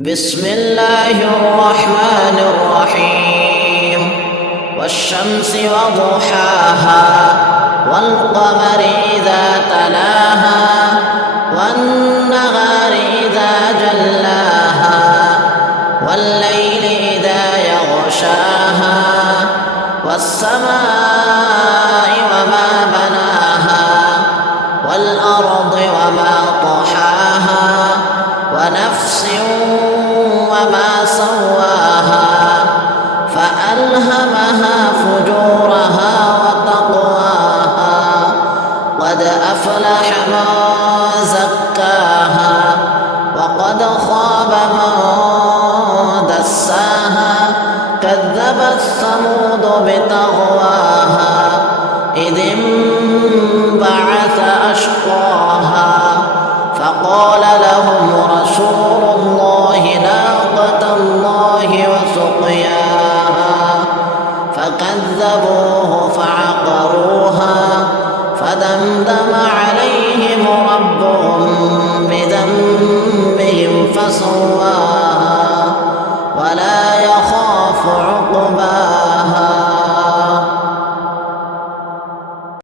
بسم الله الرحمن الرحيم والشمس وضحاها والقمر إذا تلاها والنهار إذا جلاها والليل إذا يغشاها والسماء وما بناها والأرض وما طحاها ونفس وما سواها فألهمها فجورها وتقواها قد أفلح من زكاها وقد خاب من دساها كذبت ثمود بطغواها إذ انبعث أشقاها فقال لهم رسول الله ناقة الله وسقياها فكذبوه فعقروها فدمدم عليهم ربهم بذنبهم فسواها